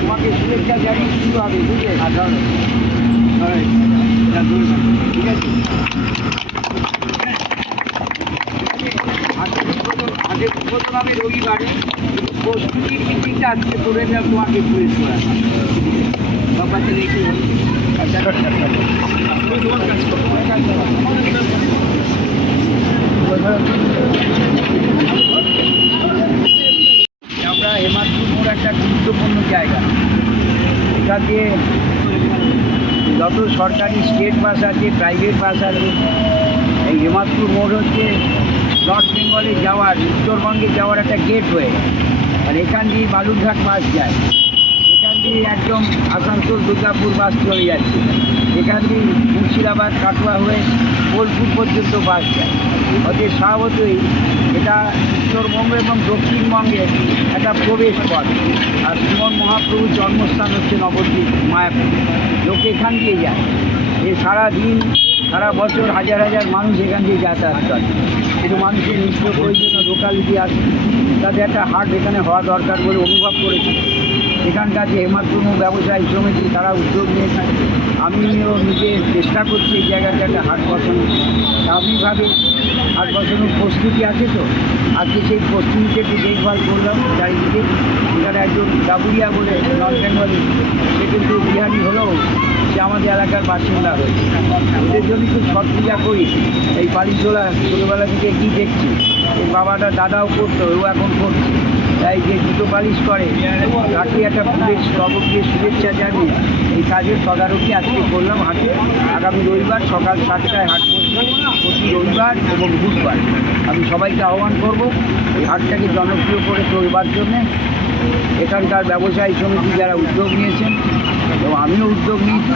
তোমাকে শুভেচ্ছা জানিয়ে শুরু হবে, বুঝলে? ঠিক আছে, আগে উদ্বোধন হবে রবিবারে, প্রস্তুতির মিটিংটা আজকে করে দেওয়া তোমাকে পুলিশ করা ব্যাপারটা রেখে আমরা হেমাদপুর মোড় একটা গুরুত্বপূর্ণ জায়গা। এখান দিয়ে যত সরকারি স্টেট বাস আছে, প্রাইভেট বাস আছে, এই হেমাদপুর মোড় হচ্ছে নর্থ বেঙ্গলে যাওয়ার, উত্তরবঙ্গে যাওয়ার একটা গেট হয়ে। আর এখান দিয়ে বালুরঘাট বাস যায়, এখান দিয়ে একদম আসানসোল দুর্গাপুর বাস চলে যাচ্ছে, এখান দিয়ে মুর্শিদাবাদ কাটোয়া হয়ে বোলপুর পর্যন্ত বাস যায়। অতএব স্বভাবতই এটা উত্তরবঙ্গ এবং দক্ষিণবঙ্গের একটা প্রবেশ পথ। আর শ্রীমন মহাপ্রভুর জন্মস্থান হচ্ছে নবদ্বীপ মায়াপুর, লোকে এখান দিয়ে যায়। সারাদিন সারা বছর হাজার হাজার মানুষ এখান দিয়ে যাতায়াত করে। কিন্তু মানুষের নিত্য প্রয়োজনীয় লোকালিটি আছে, তাদের একটা হাট এখানে হওয়া দরকার বলে অনুভব করেছি। এখানকার যে হেমাদপুর ব্যবসায়ী সমিতি তারা উদ্যোগ নিয়েছে, আমিও নিজে চেষ্টা করছি এই জায়গাতে একটা হাট বসানো। স্বাভাবিকভাবে হাট বসানোর প্রস্তুতি আছে, তো আজকে সেই প্রস্তুতিতে একটু দেখভাল করলাম চারিদিকে। এখানে একজন ডাবুরিয়া বলে নর্থ বেঙ্গলি, সে কিন্তু বিহারি হলেও সে আমাদের এলাকার বাসিন্দা হয়েছে। ওদের জন্য খুব ছট পূজা করি, এই পালিশোলা ছোটোবেলা থেকে কী দেখছি, এই বাবাটা দাদাও করতো, ও এখন করছে। তাই যে জুতো পালিশ করে তাকে একটা ফুলের স্তবক দিয়ে শুভেচ্ছা জানিয়ে এই কাজের তদারকি আজকে করলাম হাটে। আগামী রবিবার সকাল 7টায় হাট বসবে, প্রতি রবিবার এবং বুধবার। আমি সবাইকে আহ্বান করব এই হাটটাকে জনপ্রিয় করে তোলবার জন্যে। এখানকার ব্যবসায়ী সমিতি যারা উদ্যোগ নিয়েছেন এবং আমিও উদ্যোগ নিয়েছি।